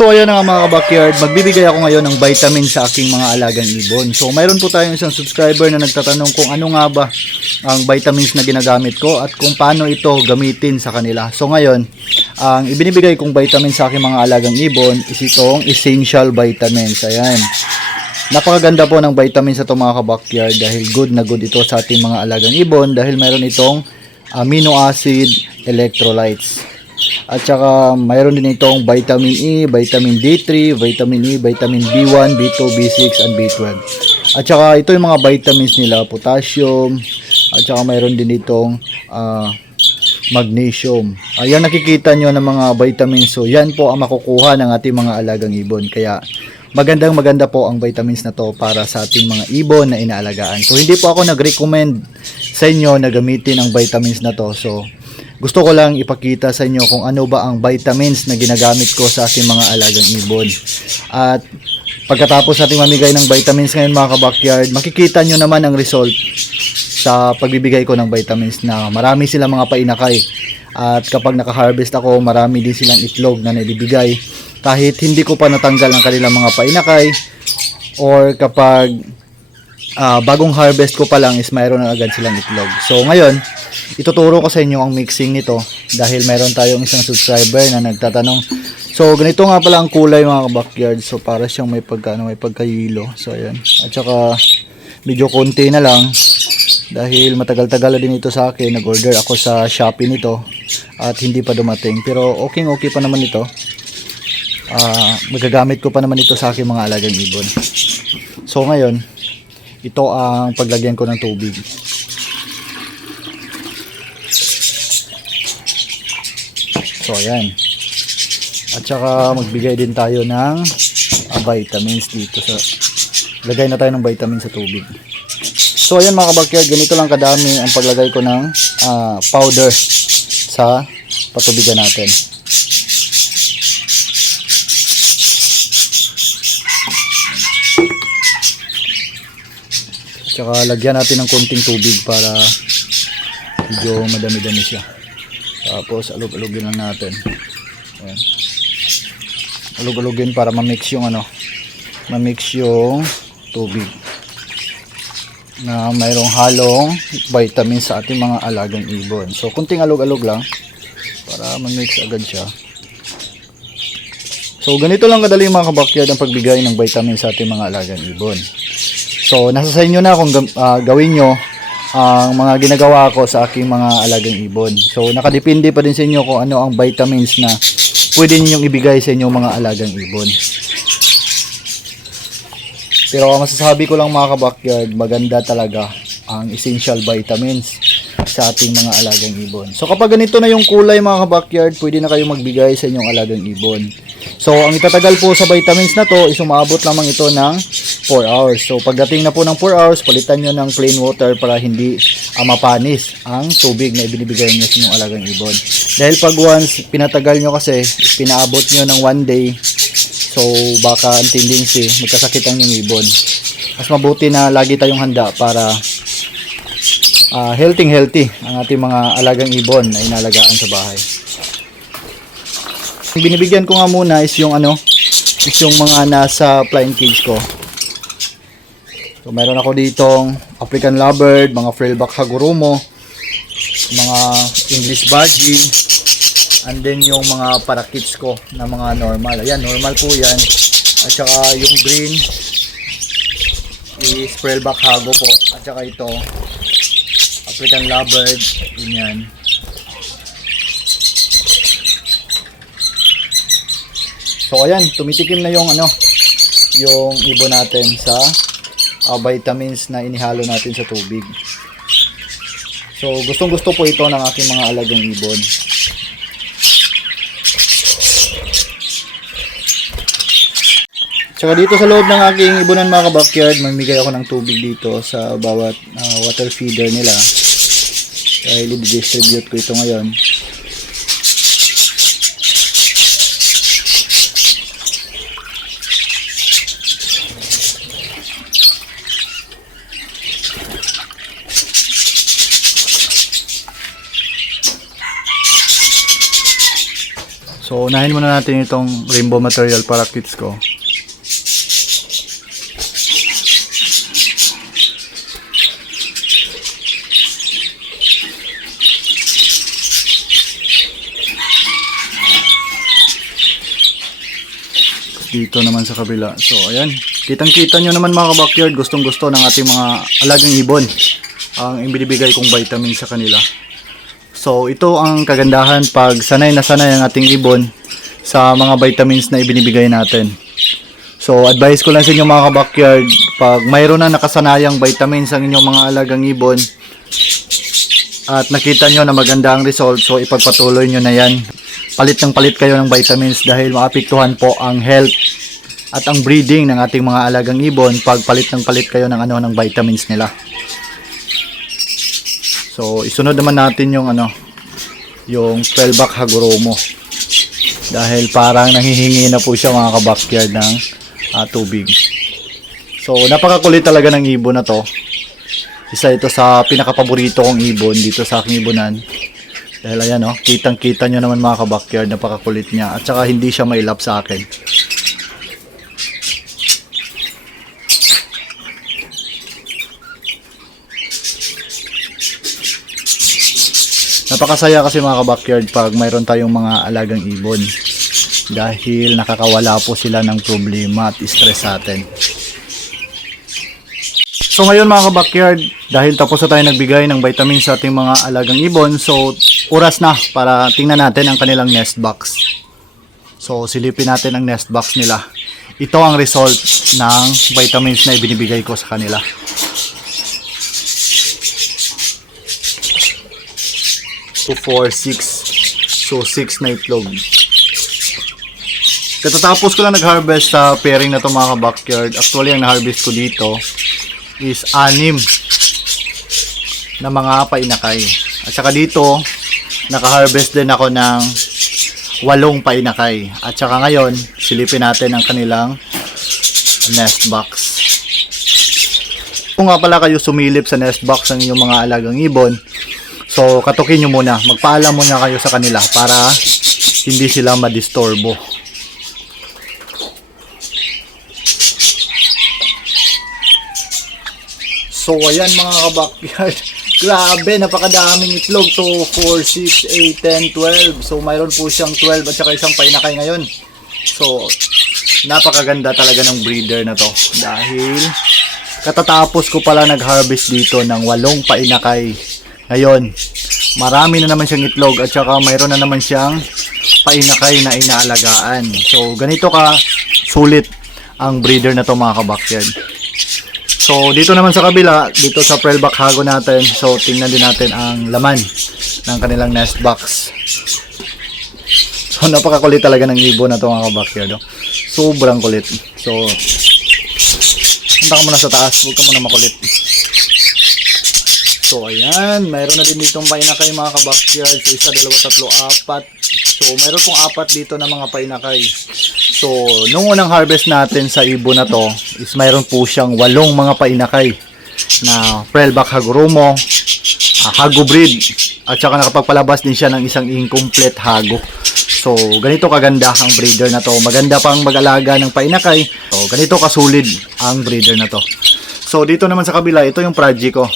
So ayan na nga mga ka-backyard, magbibigay ako ngayon ng vitamin sa aking mga alagang ibon. So mayroon po tayong isang subscriber na nagtatanong kung ano nga ba ang vitamins na ginagamit ko at kung paano ito gamitin sa kanila. So ngayon, ang ibinibigay kong vitamin sa aking mga alagang ibon is itong essential vitamins. Ayan. Napakaganda po ng vitamins sa itong mga ka-backyard dahil good na good ito sa ating mga alagang ibon dahil mayroon itong amino acid electrolytes. At saka mayroon din itong vitamin E, vitamin D3, vitamin E, vitamin B1, B2, B6, and B12. At saka ito yung mga vitamins nila, potassium, at saka mayroon din itong magnesium. Ayan, nakikita nyo ng mga vitamins. So yan po ang makukuha ng ating mga alagang ibon. Kaya maganda po ang vitamins na to para sa ating mga ibon na inaalagaan. So hindi po ako nag-recommend sa inyo na gamitin ang vitamins na to. So gusto ko lang ipakita sa inyo kung ano ba ang vitamins na ginagamit ko sa aking mga alagang ibon. At pagkatapos natin mamigay ng vitamins ngayon mga ka-backyard, makikita nyo naman ang result sa pagbibigay ko ng vitamins na marami silang mga painakay. At kapag naka-harvest ako, marami din silang itlog na naibibigay. Kahit hindi ko pa natanggal ang kanilang mga painakay, or kapag bagong harvest ko pa lang is mayroon na agad silang itlog. So ngayon, ituturo ko sa inyo ang mixing nito dahil mayroon tayong isang subscriber na nagtatanong. So ganito nga pala ang kulay mga ka-backyard. So para siyang may pagkayilo. So ayan. At saka medyo konti na lang dahil matagal-tagal din ito sa akin. Nag-order ako sa Shopee nito at hindi pa dumating. Pero okay pa naman ito. Magagamit ko pa naman ito sa aking mga alagang ibon. So ngayon, ito ang paglagyan ko ng tubig. So ayan. At saka magbigay din tayo ng vitamins dito sa lagay na tayo ng vitamins sa tubig. So ayan mga ka-backyard, ganito lang kadami ang paglagay ko ng powder sa patubigan natin. Tsaka lagyan natin ng konting tubig para medyo madami-dami siya. Tapos alog-alogin lang natin. Ayan. Alog-alogin para ma-mix yung ma-mix yung tubig na mayroong halong vitamins sa ating mga alagang ibon. So konting alog-alog lang para ma-mix agad siya. So ganito lang kadali mga ka-backyard ang pagbigay ng vitamins sa ating mga alagang ibon. So nasa sa inyo na kung gawin nyo ang mga ginagawa ko sa aking mga alagang ibon. So nakadepende pa din sa inyo kung ano ang vitamins na pwede ninyong ibigay sa inyong mga alagang ibon. Pero masasabi ko lang mga ka-backyard, maganda talaga ang essential vitamins sa ating mga alagang ibon. So kapag ganito na yung kulay mga ka-backyard, pwede na kayo magbigay sa inyong alagang ibon. So ang itatagal po sa vitamins na to is umaabot lamang ito ng 4 hours. So pagdating na po ng 4 hours, palitan nyo ng plain water para hindi mapanis ang tubig na ibinibigay nyo sa inyong alagang ibon. Dahil pag once pinatagal nyo kasi, pinaabot nyo ng 1 day, so baka ang tendency magkasakit ang inyong ibon. Mas mabuti na lagi tayong handa para healthy ang ating mga alagang ibon na inalagaan sa bahay. Binibigyan ko nga muna is yung yung mga nasa flying cage ko. So meron ako ditong African lovebird, mga frillback hagurumo, mga English budgie, and then yung mga parakeets ko na mga normal. Ayan, normal po yan. At saka yung green is frillback hago po. At saka ito African lovebird, yan. So ayan, tumitikim na yung yung ibon natin sa vitamins na inihalo natin sa tubig. So gustong-gusto po ito ng aking mga alagang ibon. Tsaka dito sa loob ng aking ibonan mga ka-backyard, mamigay ako ng tubig dito sa bawat water feeder nila. Dahil i-distribute ko ito ngayon. So, unahin muna natin itong rainbow material parakeets ko. Dito naman sa kabila. So, ayan. Kitang-kita nyo naman mga ka-backyard. Gustong-gusto ng ating mga alagang ibon ang ibinibigay kong vitamin sa kanila. So, ito ang kagandahan pag sanay na sanay ang ating ibon sa mga vitamins na ibinibigay natin. So, advice ko lang sa inyo mga ka-backyard, pag mayroon na nakasanayang vitamins ang inyong mga alagang ibon at nakita nyo na maganda ang result, so ipagpatuloy nyo na yan. Palit ng palit kayo ng vitamins dahil maapektuhan po ang health at ang breeding ng ating mga alagang ibon pag palit ng palit kayo ng ng vitamins nila. So isunod naman natin yung yung 12-back Hagoromo dahil parang nanghihingi na po siya mga ka-backyard ng tubig. So napakakulit talaga ng ibon na to. Isa ito sa pinakapaborito kong ibon dito sa aking ibonan. Dahil ayan kitang-kita nyo naman mga ka-backyard, napakakulit niya. At saka hindi siya mailap sa akin. Napakasaya kasi mga ka-backyard pag mayroon tayong mga alagang ibon. Dahil nakakawala po sila ng problema at stress sa atin. So ngayon mga ka-backyard, dahil tapos na tayo nagbigay ng vitamins sa ating mga alagang ibon, so oras na para tingnan natin ang kanilang nest box. So silipin natin ang nest box nila. Ito ang result ng vitamins na ibinibigay ko sa kanila. So 4, 6. So 6 na itlog. Katatapos ko lang nag-harvest sa pairing na to mga ka-backyard. Actually ang na-harvest ko dito is 6 na mga painakay. At saka dito, naka-harvest din ako ng 8 painakay. At saka ngayon, silipin natin ang kanilang nest box. Kung nga pala kayo sumilip sa nest box ng inyong mga alagang ibon, so katukin nyo muna. Magpaalam muna kayo sa kanila para hindi sila madisturbo. So ayan mga ka-backyard, grabe napakadaming itlog to 4, 6, 8, 10, 12. So mayroon po siyang 12 at saka isang painakay ngayon. So napakaganda talaga ng breeder na to dahil katatapos ko pala nag-harvest dito ng 8 painakay. Ngayon marami na naman siyang itlog at saka mayroon na naman siyang painakay na inaalagaan. So ganito ka sulit ang breeder na to mga ka-backyard. So dito naman sa kabila, dito sa 12-back Hago natin, so tingnan din natin ang laman ng kanilang nest box. So napakakulit talaga ng ibon na ito mga ka-backyard. Sobrang kulit. So punta ka muna sa taas, huwag ka muna makulit. So ayan, mayroon na din ditong painakay mga ka-backyard. So 1, 2, 3, 4. So mayroon pong 4 dito na mga painakay. So nung unang harvest natin sa ibon na to is mayroon po siyang 8 mga painakay na 12-back Hagoromo, Hago breed, at saka nakapagpalabas din siya ng isang incomplete Hago. So ganito kaganda ang breeder na to. Maganda pang mag-alaga ng painakay. So ganito kasulid ang breeder na to. So dito naman sa kabila, ito yung project ko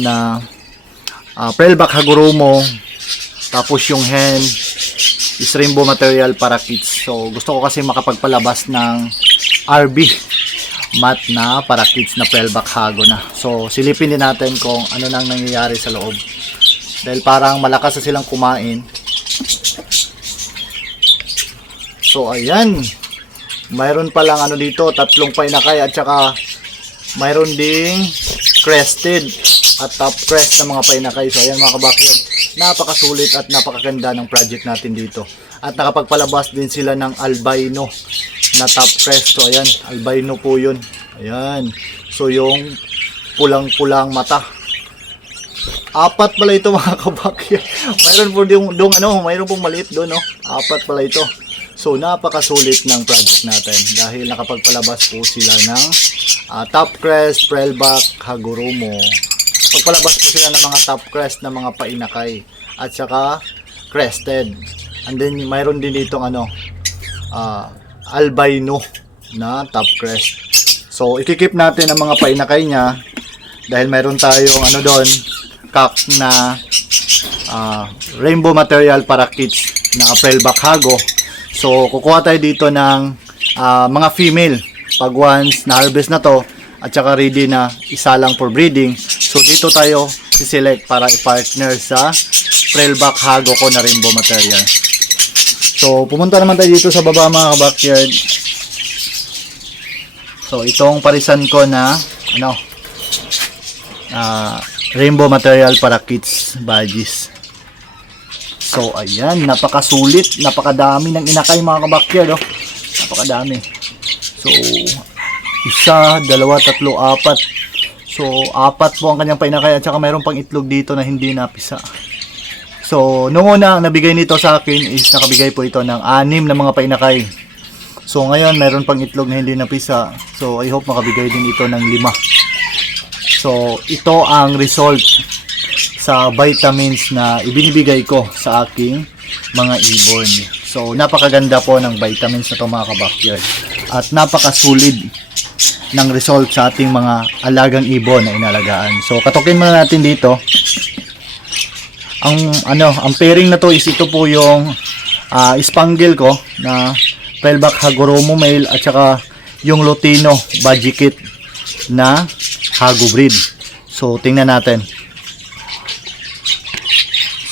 na 12-back Hagoromo, tapos yung hen is rainbow material parakeets. So gusto ko kasi makapagpalabas ng RB mat na parakeets na 12-back Hago na. So silipin din natin kung ano nang nangyayari sa loob dahil parang malakas na silang kumain. So ayan, mayroon palang dito 3 painakay at saka mayroon ding crested at top crest na mga painakay. So ayan mga ka-backyard, napakasulit at napakaganda ng project natin dito. At nakapagpalabas din sila ng albino na top crest. So ayan, albino po yun. Ayan. So yung pulang-pulang mata. 4 pala ito mga ka-backyard. Mayroon po doon mayroon pong maliit doon 4 pala ito. So napakasulit ng project natin dahil nakapagpalabas po sila ng top crest, 12-back Hagoromo. Pagpalabas po sila ng mga top crest na mga painakay at saka crested. And then mayroon din ditong albino na top crest. So ikikip natin ang mga painakay niya dahil mayroon tayong doon cock na rainbow material para kids na pearlback hago. So kukuha tayo dito ng mga female pag once na harvest na to at saka ready na isa lang for breeding. So dito tayo siselect para i-partner sa pearlback hago ko na rainbow material. So pumunta naman tayo dito sa baba mga ka-backyard. So itong parisan ko na rainbow material para kids badges. So ayan, napakasulit, napakadami ng inakay mga ka-backyard, napakadami. So isa, dalawa, tatlo, apat. So apat po ang kanyang painakay at saka mayroon pang itlog dito na hindi napisa. So noong una ang nabigay nito sa akin is nakabigay po ito ng 6 na mga painakay. So ngayon mayroon pang itlog na hindi napisa. So I hope makabigay din ito ng 5. So ito ang result sa vitamins na ibinibigay ko sa aking mga ibon. So napakaganda po ng vitamins na ito mga ka-backyard. At napakasulit ng result sa ating mga alagang ibon na inalagaan. So katukin muna natin dito. Ang pairing na to is ito po yung spangle ko na pearlback hagoromo male at saka yung Lutino Bajikit na hago breed. So tingnan natin.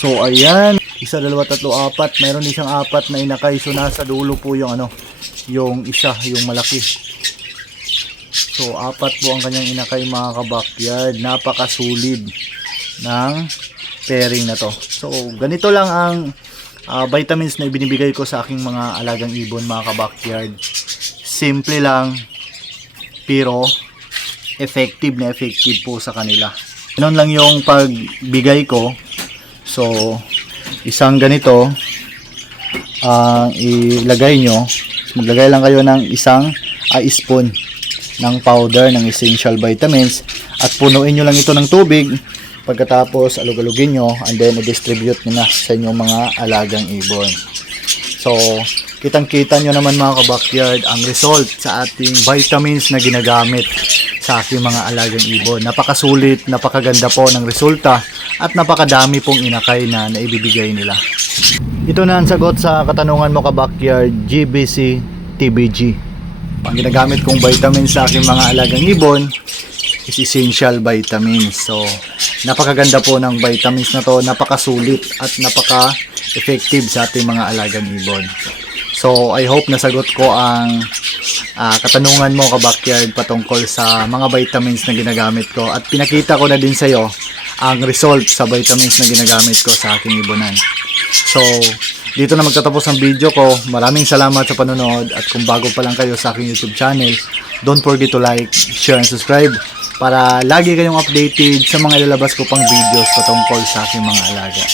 So ayan, isa, dalawa, tatlo, apat. Mayroon din siyang 4 na inakay. So nasa dulo po yung yung isa, yung malaki. So 4 po ang kanyang inakay mga ka-backyard. Napakasulid ng pairing na to. So ganito lang ang vitamins na ibinibigay ko sa aking mga alagang ibon mga ka-backyard. Simple lang pero effective na effective po sa kanila. Ganun lang yung pagbigay ko. So isang ganito ilagay nyo, maglagay lang kayo ng isang spoon ng powder ng essential vitamins at punuin nyo lang ito ng tubig. Pagkatapos alug-alugin nyo and then i-distribute nyo na sa inyong mga alagang ibon. So kitang-kita nyo naman mga ka-backyard ang result sa ating vitamins na ginagamit sa ating mga alagang ibon. Napakasulit, napakaganda po ng resulta at napakadami pong inakay na naibibigay nila. Ito na ang sagot sa katanungan mo ka-backyard, GBC TBG. Ang ginagamit kong vitamins sa aking mga alagang ibon is essential vitamins. So napakaganda po ng vitamins na to, napakasulit at napaka-effective sa ating mga alagang ibon. So I hope nasagot ko ang katanungan mo ka-backyard patungkol sa mga vitamins na ginagamit ko at pinakita ko na din sa iyo ang result sa vitamins na ginagamit ko sa aking ibonan. So dito na magtatapos ang video ko. Maraming salamat sa panonood at kung bago pa lang kayo sa aking YouTube channel, don't forget to like, share and subscribe para lagi kayong updated sa mga ilalabas ko pang videos patungkol sa aking mga alaga.